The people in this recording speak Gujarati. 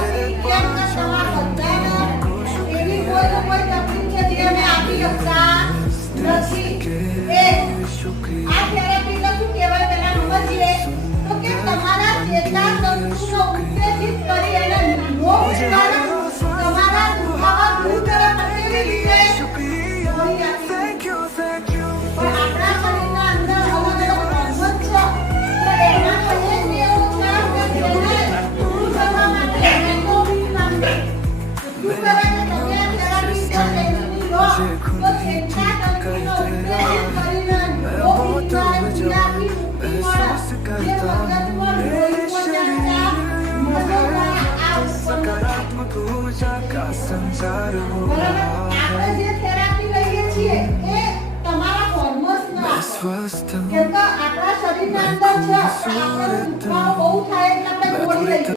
નથી કેમ કે તમારા બધાને એવી કોઈ ને કોઈ તકલીફ છે જે અમે આપી શકતા નથી એ આ થેરાપી નો શું કહેવાય પેલા સમજીએ તો કે તમારા ચેતા તંતુનો ઉત્તેજિત કરી અને રોગ નિવારણ તમારા દુખાવા દૂર કરવા માટે કેવી રીતે ગોળી આપી પણ આપણા શરીરના અંદર અલગ અલગ હોર્મોન છે તો એમાં એક ને એવું છે કે જેને દૂર કરવા માટે એન્ડોર્ફિન નામની શું કરે કે તમે આ થેરાપી જો તેની લો તો ચેતા તંતુનો ઉત્તેજિત કરીને રોગ નિવારણ ક્રિયાથી મુક્તિ મળે જે મગજમાં લોહી પહોંચાડતા મગજમાં આ सकारात्मक ऊर्जा का संचार हो रहा આપણે જે થેરાપી લઈએ છીએ એ તમારા હોર્મોન્સના स्वस्थ કેમ કે આપણા શરીરના અંદર છે આપણે દુખાવો બહુ થાય એટલે આપણે ગોળી લઈએ